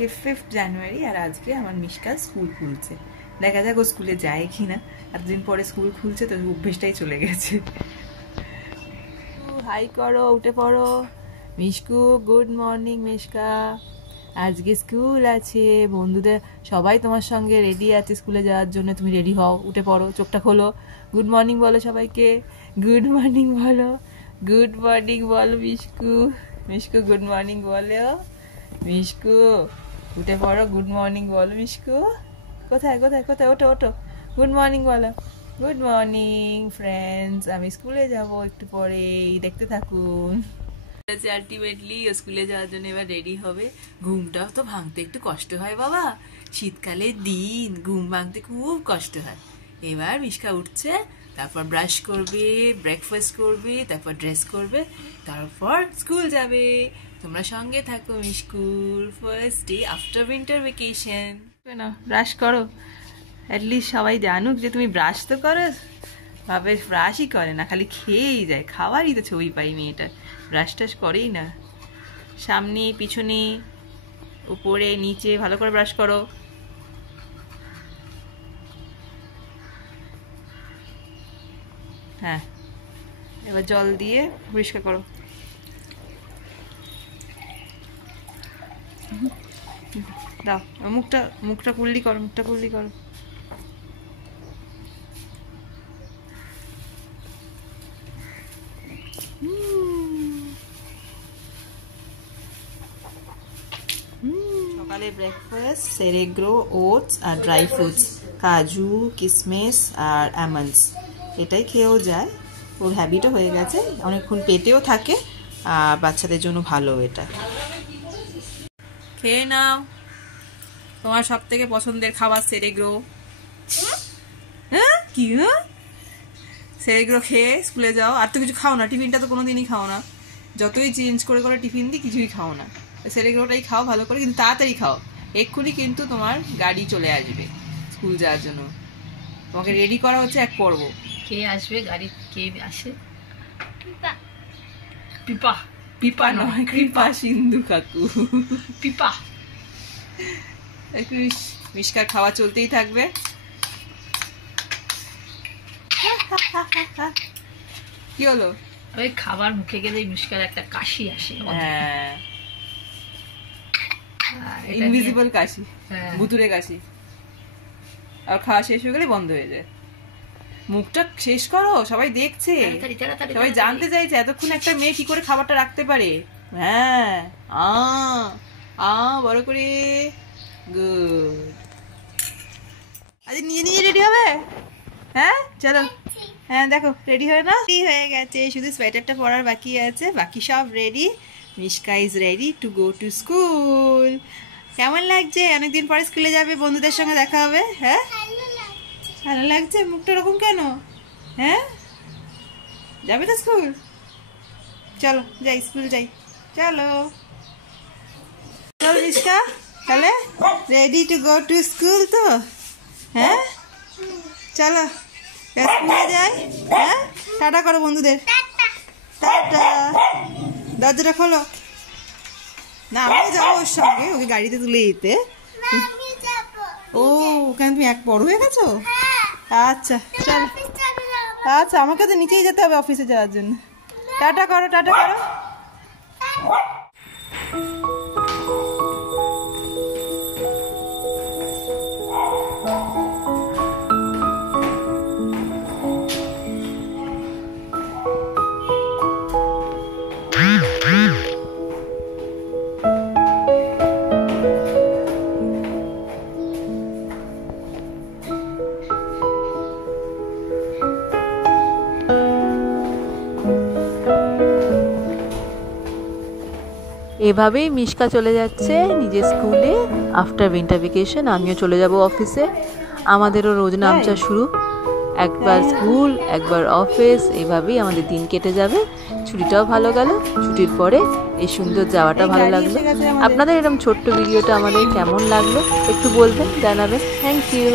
আজকে 5th জানুয়ারি আর আজকে আমার মিশকা স্কুল খুলছে। দেখা যাক ও স্কুলে যায় কি না, এতদিন পরে স্কুল খুলছে তো অভ্যেসটাই চলে গেছে। হাই করো, উঠে পড়ো। মিশকু গুড মর্নিং। মিশকা আজকে স্কুল আছে, বন্ধুদের সবাই তোমার সঙ্গে রেডি আছে স্কুলে যাওয়ার জন্য, তুমি রেডি হও, উঠে পড়ো, চোখটা খোলো, গুড মর্নিং বলো সবাইকে, গুড মর্নিং বলো, গুড মর্নিং বলো। মিশকু মিশকু গুড মর্নিং বলো। মিশকু উঠে পড়ো, গুড মর্নিং বলো। মিশকু কোথায় কোথায় কোথায়, ওঠো ওঠো, গুড মর্নিং বলো। গুড মর্নিং ফ্রেন্ডস, আমি স্কুলে যাব একটু পরেই, দেখতে থাকুন। আলটিমেটলি ও স্কুলে যাওয়ার জন্য এবার রেডি হবে। ঘুমটাও তো ভাঙতে একটু কষ্ট হয় বাবা, শীতকালের দিন ঘুম ভাঙতে খুব কষ্ট হয়। এবার মিশকা উঠছে, তারপর ব্রাশ করবে, ব্রেকফাস্ট করবে, তারপর ড্রেস করবে, তারপর স্কুল যাবে। তোমরা সঙ্গে থাকো মিশকুর first day after winter vacation. না ব্রাশ করো, অ্যাটলিস্ট সবাই জানুক যে তুমি ব্রাশ তো করো। ভাবে ব্রাশই করে না, খালি খেয়েই যায়, খাওয়ারই তো ছবি পাই মেয়েটা, ব্রাশ টাশ করেই না। সামনে পিছনে উপরে নিচে ভালো করে ব্রাশ করো। হ্যাঁ, এবার জল দিয়ে পরিষ্কার করো। দাও, মুখটা মুখটা কুল্লি করো, মুখটা কুল্লি করো। সকালে ব্রেকফাস্ট সেরেগ্রো, ওটস আর ড্রাই ফ্রুটস, কাজু, কিশমিশ আর আমন্ডস, এটাই খেয়েও যায়, ওর হ্যাবিটও হয়ে গেছে, অনেকক্ষণ পেটেও থাকে আর বাচ্চাদের জন্য ভালো এটা। খেয়ে নাও, তোমার সব থেকে পছন্দের খাবার সেরেগ্রো। হ্যাঁ কি সেরেগ্রো খেয়ে স্কুলে যাও, আর তো কিছু খাও না, টিফিনটা তো কোনোদিনই খাও না, যতই চেঞ্জ করে করে টিফিন দিই কিছুই খাও না, সেরেগ্রোটাই খাও ভালো করে, কিন্তু তাড়াতাড়ি খাও, এক্ষুনি কিন্তু তোমার গাড়ি চলে আসবে স্কুল যাওয়ার জন্য, তোমাকে রেডি করা হচ্ছে এক পর্ব। কে আসবে গাড়ি, কে আসে? পিপা পিপা নয়, কৃপা সিন্ধু কাকু। পিপা। মিশকার খাওয়া চলতেই থাকবে। কি হলো? ওই খাবার মুখে গেলেই মিশকার একটা কাশি আসে। হ্যাঁ, ইনভিজিবল কাশি, ভুতুরে কাশি, আর খাওয়া শেষ হয়ে গেলে বন্ধ হয়ে যায়। মুখটা শেষ করো, সবাই দেখছে, সবাই জানতে চাইছে এতক্ষণ একটা মেয়ে কি করে খাবারটা রাখতে পারে। হ্যাঁ, বড় করে, গুড। আজ নিজে নিজে রেডি হবে। হ্যাঁ চলো, হ্যাঁ দেখো রেডি হয়ে না, রেডি হয়ে গেছে, শুধু সোয়েটারটা পরার বাকি আছে, বাকি সব ready. Mishka is ready to go to school. কেমন লাগছে? অনেকদিন পরে স্কুলে যাবে, বন্ধুদের সঙ্গে দেখা হবে। হ্যাঁ ভালো লাগছে, মুখটা ওরকম কেন? হ্যাঁ যাবে তো স্কুল, চলো যাই, স্কুল যাই, চলো চলো মিশকা, তাহলে ready to go to school তো। হ্যাঁ চলো স্কুলে যাই। হ্যাঁ টাটা করো বন্ধুদের, টাটা। দরজাটা খোলো। না আমি যাবো ওর সঙ্গে, ওকে গাড়িতে তুলে দিতে। ও ওখানে তুমি এক বড় হয়ে গেছো? আচ্ছা চলো, আচ্ছা আমাকে তো নিচেই যেতে হবে অফিসে যাওয়ার জন্য। টাটা করো, টাটা করো। এভাবেই মিশকা চলে যাচ্ছে নিজের স্কুলে আফটার উইন্টার ভ্যাকেশন। আমিও চলে যাব অফিসে, আমাদেরও রোজ নামচা শুরু, একবার স্কুল একবার অফিস, এভাবেই আমাদের দিন কেটে যাবে। ছুটিটাও ভালো গেল, ছুটির পরে এই সুন্দর যাওয়াটা ভালো লাগলো। আপনাদের এরকম ছোট্ট ভিডিওটা আমাদের কেমন লাগলো একটু বলবেন, জানাবেন। Thank you.